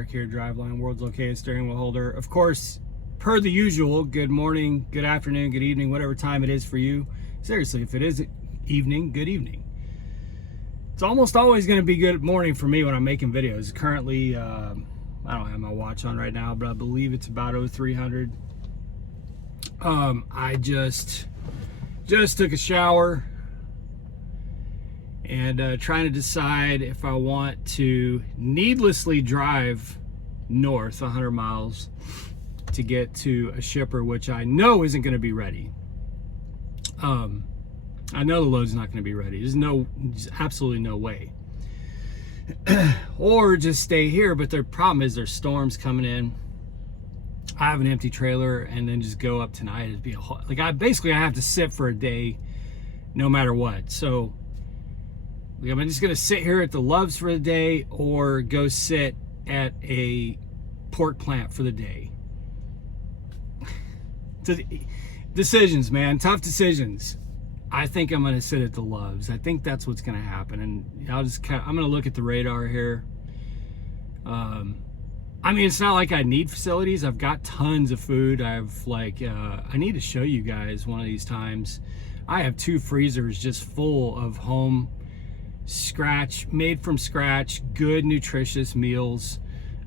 Eric here, Driveline, world's okayest steering wheel holder. Of course, per the usual, good morning, good afternoon, good evening, whatever time it is for you. Seriously, if it is evening, good evening. It's almost always going to be good morning for me when I'm making videos. Currently, I don't have my watch on right now, but I believe it's about 0300. I just took a shower and trying to decide if I want to needlessly drive north 100 miles to get to a shipper, which I know isn't going to be ready. I know the load's not going to be ready. There's absolutely no way. Or just stay here, but the problem is there's storms coming in. I have an empty trailer and then just go up tonight. It'd be I have to sit for a day no matter what. So I'm just gonna sit here at the Loves for the day or go sit at a pork plant for the day. Decisions, man, tough decisions. I think I'm gonna sit at the Loves. I think that's what's gonna happen, and I'm gonna look at the radar here. I mean, it's not like I need facilities. I've got tons of food. I need to show you guys one of these times. I have 2 freezers just full of made from scratch, good nutritious meals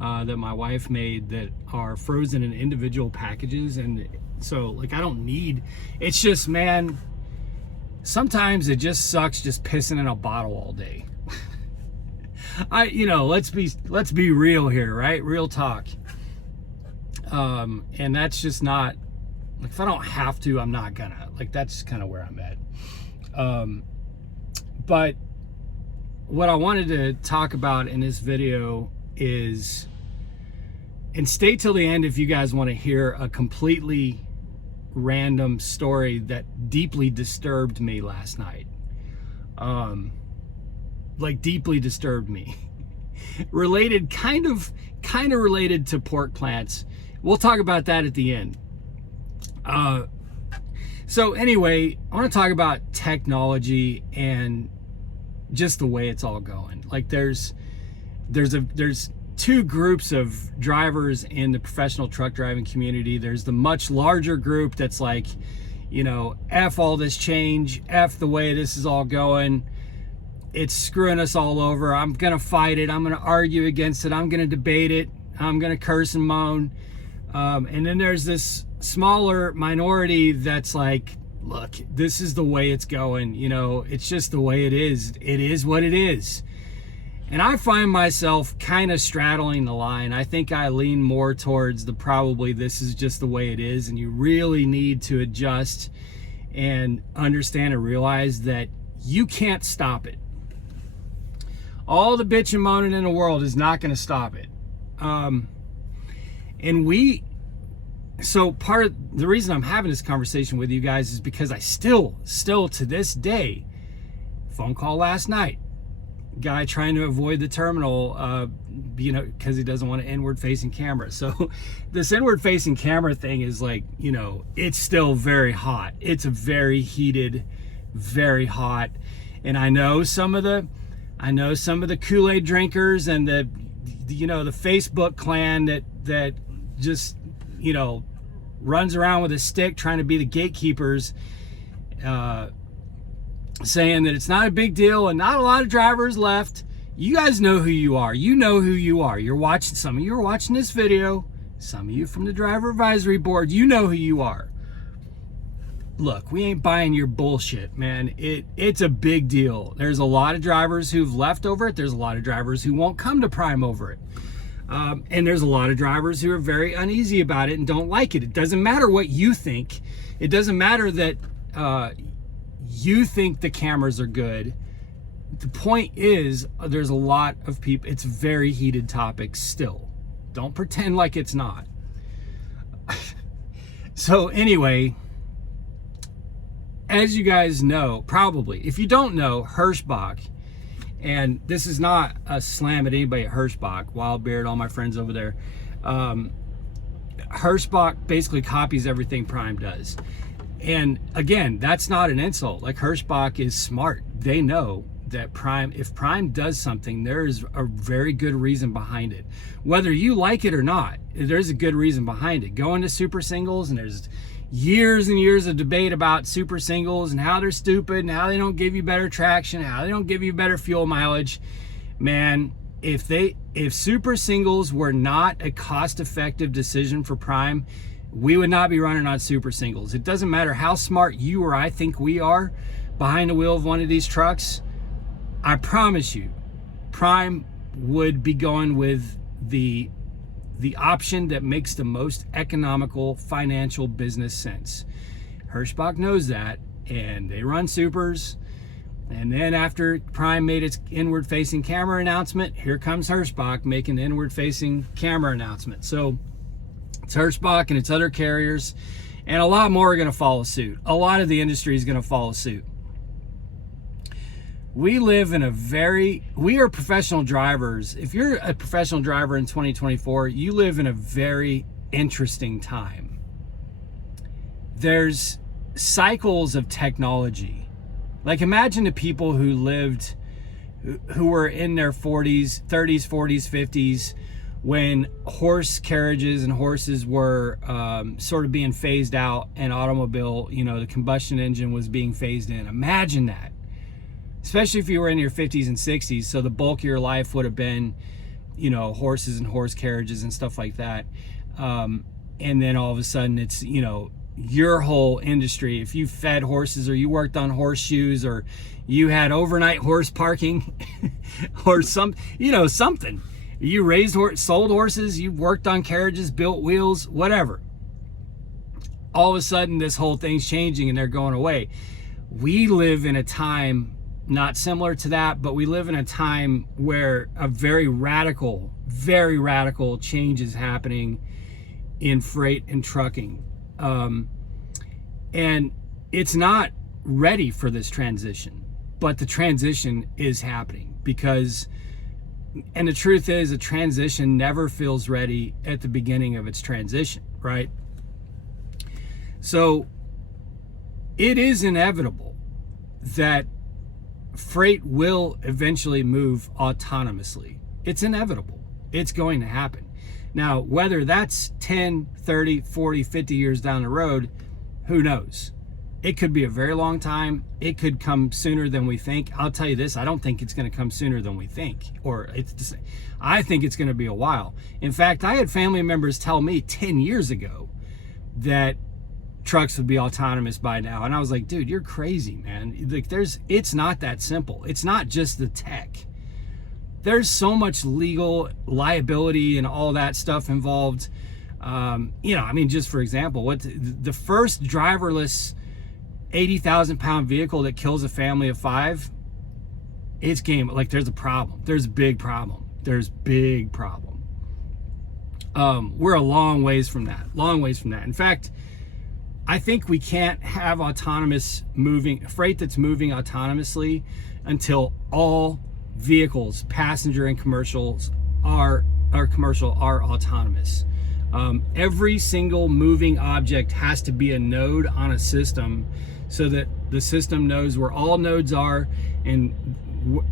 that my wife made that are frozen in individual packages. And so I don't need, it's just, man, sometimes it just sucks just pissing in a bottle all day. Let's be real here, right? Real talk. And that's just not, if I don't have to, I'm not gonna. That's kind of where I'm at. But what I wanted to talk about in this video is, and stay till the end if you guys want to hear a completely random story that deeply disturbed me last night. Deeply disturbed me. Related, kind of related to pork plants. We'll talk about that at the end. So anyway, I want to talk about technology and just the way it's all going. there's 2 groups of drivers in the professional truck driving community. There's the much larger group that's F all this change, F the way this is all going. It's screwing us all over. I'm gonna fight it. I'm gonna argue against it. I'm gonna debate it. I'm gonna curse and moan. And then there's this smaller minority that's look, this is the way it's going. It's just the way it is. It is what it is. And I find myself kind of straddling the line. I think I lean more towards probably this is just the way it is, and you really need to adjust and understand and realize that you can't stop it. All the bitch and moaning in the world is not going to stop it. So part of the reason I'm having this conversation with you guys is because I still to this day, phone call last night, guy trying to avoid the terminal, because he doesn't want an inward facing camera. So this inward facing camera thing is it's still very hot. It's very heated, very hot. And I know some of the Kool-Aid drinkers and the Facebook clan that just, runs around with a stick trying to be the gatekeepers, saying that it's not a big deal and not a lot of drivers left. You guys know who you are. You know who you are. Some of you are watching this video. Some of you from the driver advisory board, you know who you are. Look, we ain't buying your bullshit, man. It's a big deal. There's a lot of drivers who've left over it. There's a lot of drivers who won't come to Prime over it. And there's a lot of drivers who are very uneasy about it and don't like it. It doesn't matter what you think. It doesn't matter that you think the cameras are good. The point is, there's a lot of people. It's a very heated topic still. Don't pretend like it's not. So anyway, as you guys know, probably, if you don't know, Hirschbach, and this is not a slam at anybody at Hirschbach, Wildbeard, all my friends over there. Hirschbach basically copies everything Prime does. And again, that's not an insult. Hirschbach is smart. They know that Prime, if Prime does something, there is a very good reason behind it. Whether you like it or not, there's a good reason behind it. Going to super singles, and there's years and years of debate about super singles and how they're stupid and how they don't give you better traction, how they don't give you better fuel mileage. Man, if super singles were not a cost-effective decision for Prime, we would not be running on super singles. It doesn't matter how smart you or I think we are behind the wheel of one of these trucks. I promise you, Prime would be going with the option that makes the most economical financial business sense. Hirschbach knows that, and they run supers. And then after Prime made its inward-facing camera announcement, here comes Hirschbach making the inward-facing camera announcement. So it's Hirschbach and it's other carriers, and a lot more are going to follow suit. A lot of the industry is going to follow suit. We are professional drivers. If you're a professional driver in 2024, you live in a very interesting time. There's cycles of technology. Like, imagine the people who were in their 40s, 30s, 40s, 50s, when horse carriages and horses were sort of being phased out, and automobile, the combustion engine was being phased in. Imagine that. Especially if you were in your 50s and 60s, so the bulk of your life would have been, horses and horse carriages and stuff like that. And then all of a sudden it's, your whole industry. If you fed horses, or you worked on horseshoes, or you had overnight horse parking or something. You raised sold horses, you worked on carriages, built wheels, whatever. All of a sudden this whole thing's changing and they're going away. We live in a time not similar to that, but we live in a time where a very radical change is happening in freight and trucking. And it's not ready for this transition, but the transition is happening and the truth is, a transition never feels ready at the beginning of its transition, right? So it is inevitable that freight will eventually move autonomously. It's inevitable. It's going to happen. Now, whether that's 10, 30, 40, 50 years down the road, who knows? It could be a very long time. It could come sooner than we think. I'll tell you this, I don't think it's going to come sooner than we think. I think it's going to be a while. In fact, I had family members tell me 10 years ago that trucks would be autonomous by now. And I was like, dude, you're crazy, man. It's not that simple. It's not just the tech. There's so much legal liability and all that stuff involved. Just for example, the first driverless 80,000 pound vehicle that kills a family of 5, it's game. Like, there's a problem. There's a big problem. We're a long ways from that. In fact, I think we can't have freight that's moving autonomously until all vehicles, passenger and commercials, are autonomous. Every single moving object has to be a node on a system, so that the system knows where all nodes are and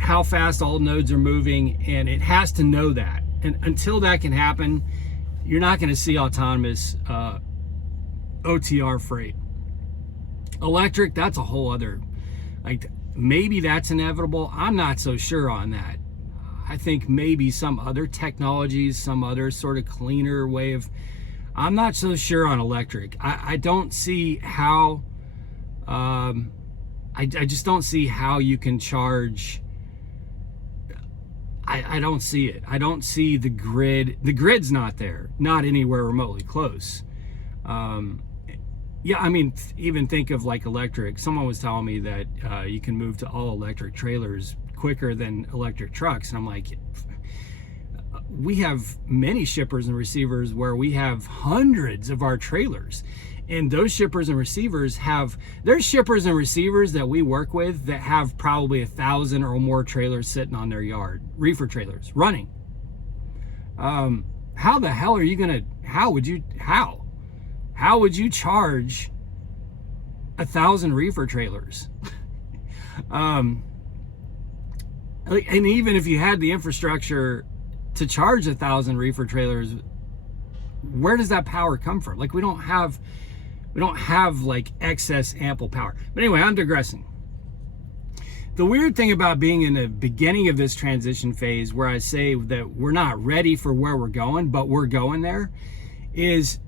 how fast all nodes are moving, and it has to know that. And until that can happen, you're not going to see autonomous OTR freight. Electric, that's a whole other, maybe that's inevitable. I'm not so sure on that. I think maybe some other technologies, some other sort of cleaner way of, I'm not so sure on electric. I don't see how, I just don't see how you can charge. I don't see it. I don't see the grid. The grid's not there, not anywhere remotely close. Even think of electric. Someone was telling me that you can move to all electric trailers quicker than electric trucks, and I'm like, we have many shippers and receivers where we have hundreds of our trailers, and those shippers and receivers there's shippers and receivers that we work with that have probably 1,000 or more trailers sitting on their yard, reefer trailers running. How the hell are you gonna, how would you charge 1,000 reefer trailers? And even if you had the infrastructure to charge 1,000 reefer trailers, where does that power come from? Like, we don't have like excess ample power. But anyway, I'm digressing. The weird thing about being in the beginning of this transition phase, where I say that we're not ready for where we're going, but we're going there, is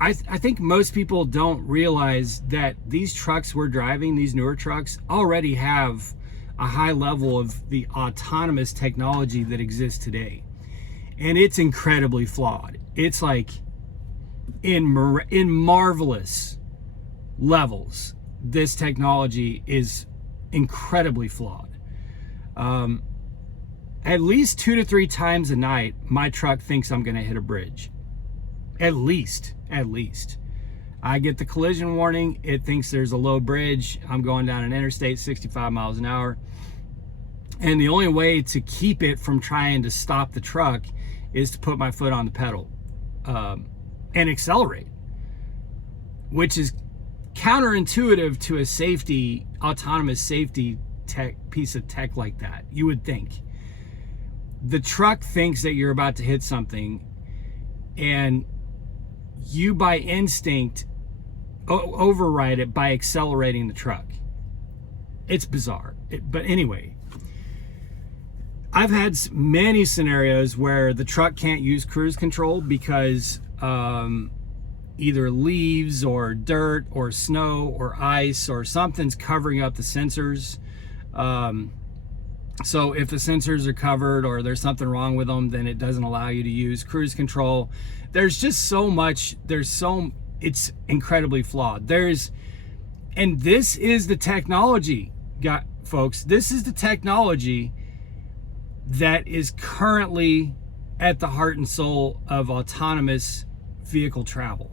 I think most people don't realize that these trucks we're driving, these newer trucks, already have a high level of the autonomous technology that exists today. And it's incredibly flawed. It's like in marvelous levels, this technology is incredibly flawed. At least 2 to 3 times a night, my truck thinks I'm going to hit a bridge. At least. I get the collision warning. It thinks there's a low bridge. I'm going down an interstate 65 miles an hour. And the only way to keep it from trying to stop the truck is to put my foot on the pedal and accelerate, which is counterintuitive to a autonomous safety piece of tech like that. You would think the truck thinks that you're about to hit something, and you by instinct override it by accelerating the truck. It's bizarre. But anyway, I've had many scenarios where the truck can't use cruise control because either leaves or dirt or snow or ice or something's covering up the sensors. So if the sensors are covered or there's something wrong with them, then it doesn't allow you to use cruise control. There's just so much, it's incredibly flawed. And this is the technology, folks. This is the technology that is currently at the heart and soul of autonomous vehicle travel.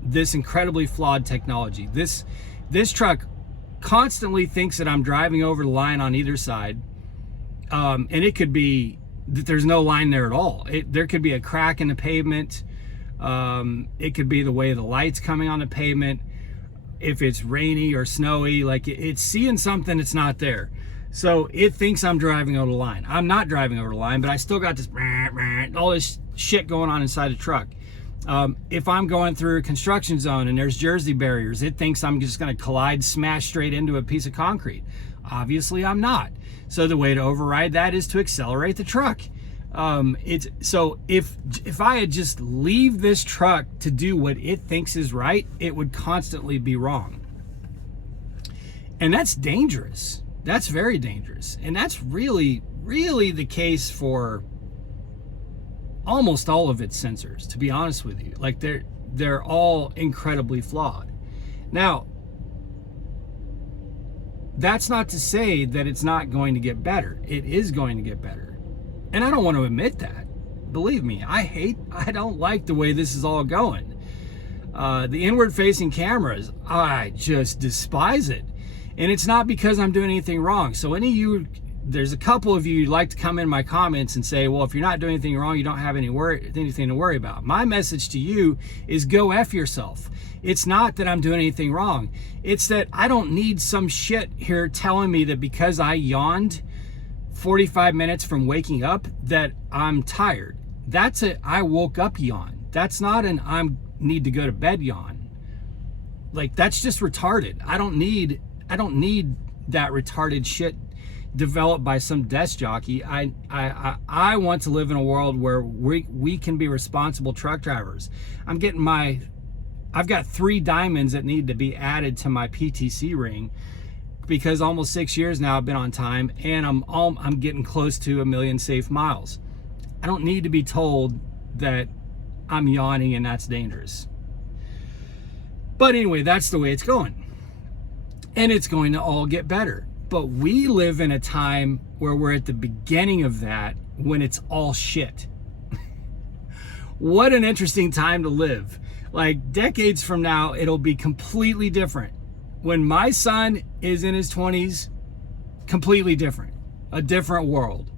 This incredibly flawed technology. This truck constantly thinks that I'm driving over the line on either side, and it could be that there's no line there at all. There could be a crack in the pavement. It could be the way the light's coming on the pavement. If it's rainy or snowy, like it's seeing something that's not there. So it thinks I'm driving over the line. I'm not driving over the line, but I still got this all this shit going on inside the truck. If I'm going through a construction zone and there's Jersey barriers, it thinks I'm just going to smash straight into a piece of concrete. Obviously, I'm not. So the way to override that is to accelerate the truck. So if I had just leave this truck to do what it thinks is right, it would constantly be wrong. And that's dangerous. That's very dangerous. And that's really, really the case for almost all of its sensors, to be honest with you. Like they're all incredibly flawed. Now, that's not to say that it's not going to get better. It is going to get better. And I don't want to admit that. Believe me, I don't like the way this is all going. The inward facing cameras, I just despise it. And it's not because I'm doing anything wrong. So there's a couple of you who like to come in my comments and say, well, if you're not doing anything wrong, you don't have anything to worry about. My message to you is go F yourself. It's not that I'm doing anything wrong. It's that I don't need some shit here telling me that because I yawned 45 minutes from waking up that I'm tired. That's a I woke up yawn. That's not an I need to go to bed yawn. Like, that's just retarded. I don't need that retarded shit developed by some desk jockey. I want to live in a world where we can be responsible truck drivers. I've got 3 diamonds that need to be added to my PTC ring because almost 6 years now I've been on time, and I'm getting close to 1 million safe miles. I don't need to be told that I'm yawning and that's dangerous. But anyway, that's the way it's going. And it's going to all get better. But we live in a time where we're at the beginning of that, when it's all shit. What an interesting time to live. Like, decades from now, it'll be completely different. When my son is in his 20s, completely different. A different world.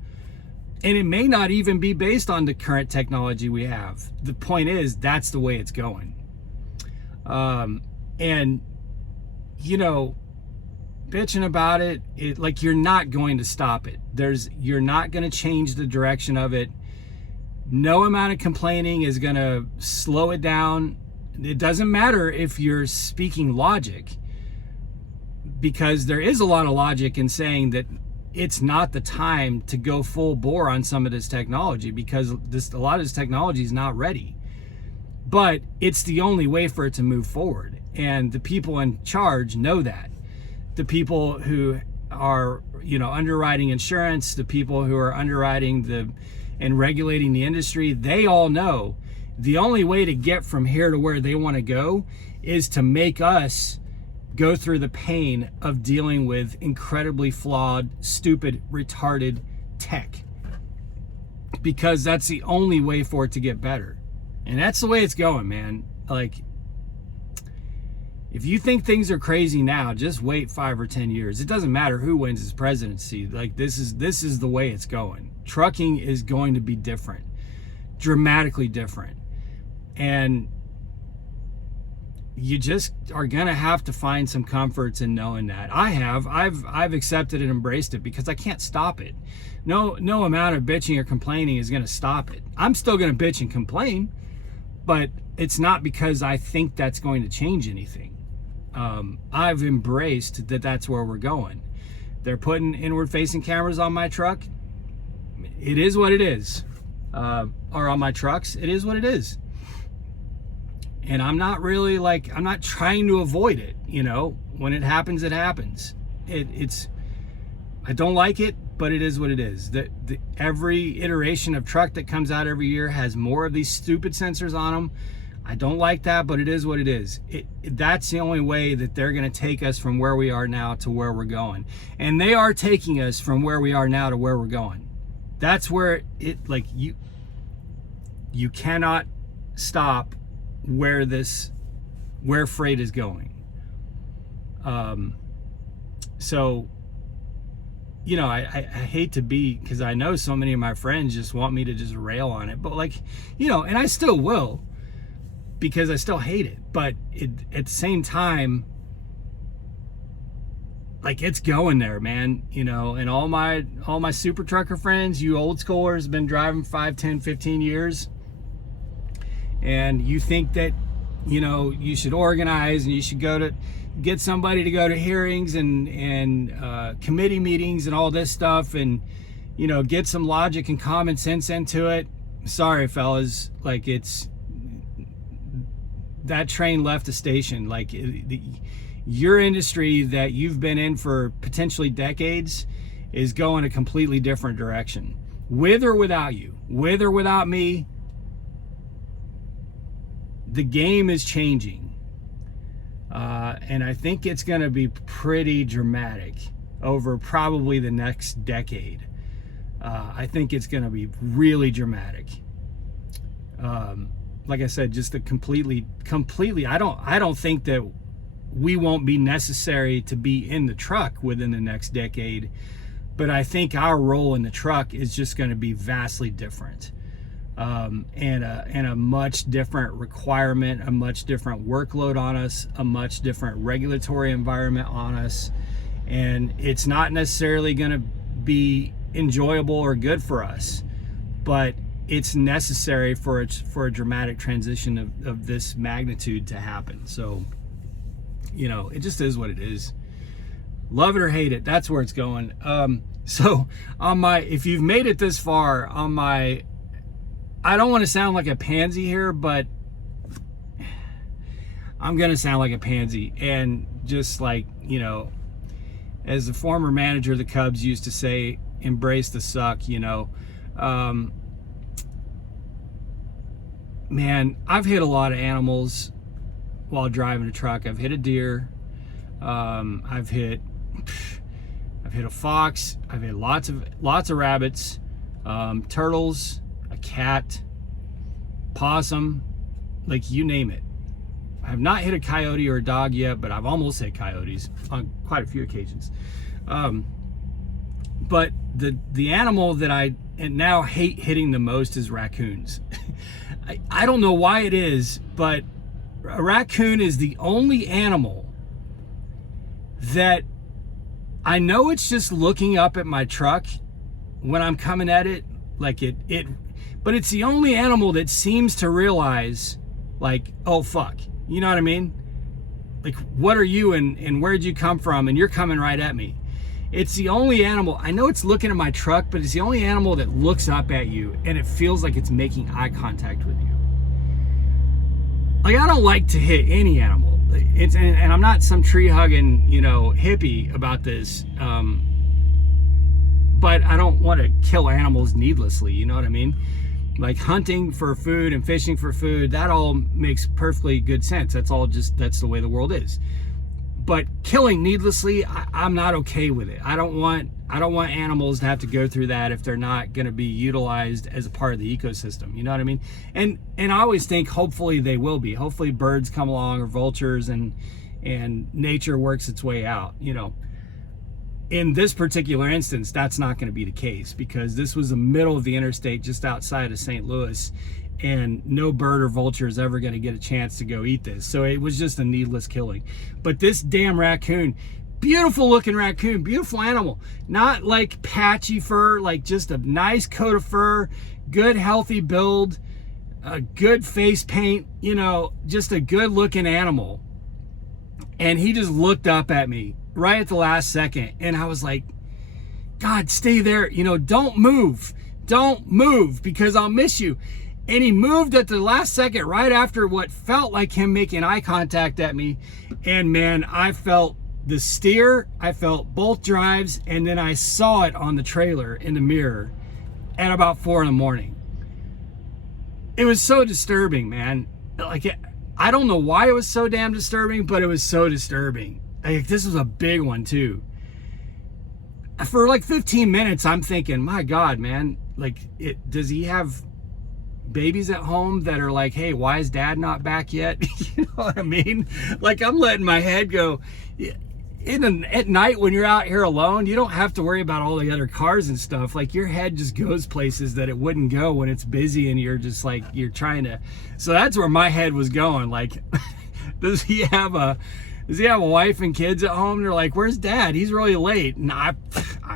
And it may not even be based on the current technology we have. The point is, that's the way it's going. And, you know, bitching about it, like, you're not going to stop it. You're not going to change the direction of it. No amount of complaining is going to slow it down. It doesn't matter if you're speaking logic, because there is a lot of logic in saying that it's not the time to go full bore on some of this technology, because a lot of this technology is not ready. But it's the only way for it to move forward. And the people in charge know that. The people who are, underwriting insurance, the people who are underwriting and regulating the industry, they all know the only way to get from here to where they want to go is to make us go through the pain of dealing with incredibly flawed, stupid, retarded tech. Because that's the only way for it to get better. And that's the way it's going, man. Like, if you think things are crazy now, just wait 5 or 10 years. It doesn't matter who wins his presidency. Like, this is the way it's going. Trucking is going to be different, dramatically different. And you just are gonna have to find some comforts in knowing that. I've accepted and embraced it, because I can't stop it. No amount of bitching or complaining is gonna stop it. I'm still gonna bitch and complain, but it's not because I think that's going to change anything. I've embraced that that's where we're going. They're putting inward facing cameras on my truck. It is what it is. Or on my trucks, it is what it is. And I'm not really I'm not trying to avoid it. When it happens, it happens. I don't like it, but it is what it is. Every iteration of truck that comes out every year has more of these stupid sensors on them. I don't like that, but it is what it is. That's the only way that they're going to take us from where we are now to where we're going. And they are taking us from where we are now to where we're going. That's where you cannot stop where freight is going. So, I hate to be, because I know so many of my friends just want me to just rail on it, but and I still will, because I still hate it. But at the same time, it's going there, man. And all my super trucker friends, you old schoolers, been driving 5, 10, 15 years. And you think that, you should organize and you should get somebody to go to hearings and committee meetings and all this stuff, and, get some logic and common sense into it. Sorry, fellas. That train left the station. Your industry that you've been in for potentially decades is going a completely different direction. With or without you, with or without me, the game is changing. And I think it's going to be pretty dramatic over probably the next decade. I think it's going to be really dramatic. Like I said, just completely, I don't think that we won't be necessary to be in the truck within the next decade, but I think our role in the truck is just going to be vastly different. And a much different requirement, a much different workload on us, a much different regulatory environment on us. And it's not necessarily going to be enjoyable or good for us, but it's necessary for a dramatic transition of this magnitude to happen. So, it just is what it is. Love it or hate it, that's where it's going. So if you've made it this far I don't want to sound like a pansy here, but I'm going to sound like a pansy. And just as the former manager of the Cubs used to say, embrace the suck, Man, I've hit a lot of animals while driving a truck. I've hit a deer. I've hit a fox. I've hit lots of rabbits, turtles, a cat, possum, you name it. I have not hit a coyote or a dog yet, but I've almost hit coyotes on quite a few occasions. But the animal that I now hate hitting the most is raccoons. I don't know why it is, but a raccoon is the only animal that I know it's just looking up at my truck when I'm coming at it, like but it's the only animal that seems to realize, like, oh fuck, you know what I mean? Like, what are you and where'd you come from? And you're coming right at me. It's the only animal, I know it's looking at my truck, but it's the only animal that looks up at you and it feels like it's making eye contact with you. Like, I don't like to hit any animal. And I'm not some tree hugging, you know, hippie about this. But I don't want to kill animals needlessly, you know what I mean? Like hunting for food and fishing for food, that all makes perfectly good sense. That's the way the world is. But killing needlessly, I'm not okay with it. I don't want animals to have to go through that if they're not going to be utilized as a part of the ecosystem. You know what I mean? And I always think hopefully they will be. Hopefully birds come along or vultures and nature works its way out. You know, in this particular instance, that's not going to be the case because this was the middle of the interstate just outside of St. Louis. And no bird or vulture is ever going to get a chance to go eat this. So it was just a needless killing. But this damn raccoon, beautiful looking raccoon, beautiful animal, not like patchy fur, like just a nice coat of fur, good healthy build, a good face paint, you know, just a good looking animal. And he just looked up at me right at the last second. And I was like, God, stay there. You know, don't move because I'll miss you. And he moved at the last second right after what felt like him making eye contact at me. And man, I felt the steer, I felt both drives, and then I saw it on the trailer in the mirror at about 4 a.m. It was so disturbing, man. Like, I don't know why it was so damn disturbing, but it was so disturbing. Like, this was a big one too. For like 15 minutes, I'm thinking, my God, man, like, does he have babies at home that are like, hey, why is dad not back yet? You know what I mean? Like, I'm letting my head go. At night when you're out here alone, you don't have to worry about all the other cars and stuff. Like, your head just goes places that it wouldn't go when it's busy and you're just like, you're trying to. So that's where my head was going. Like, does he have a wife and kids at home? They're like, where's dad? He's really late. And I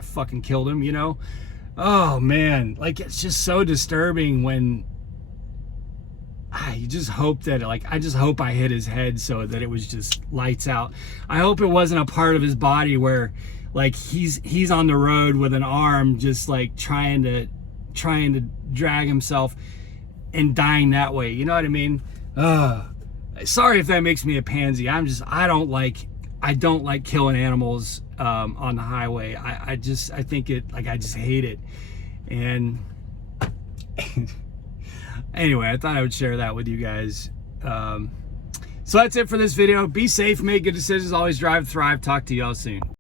fucking killed him, you know? Oh man, like, it's just so disturbing when you just hope that, like, I just hope I hit his head so that it was just lights out. I hope it wasn't a part of his body where, like, he's on the road with an arm just like trying to drag himself and dying that way. You know what I mean? Sorry if that makes me a pansy. I don't like killing animals on the highway. I think it, like, I just hate it. And anyway, I thought I would share that with you guys. So that's it for this video. Be safe, make good decisions, always drive, thrive. Talk to y'all soon.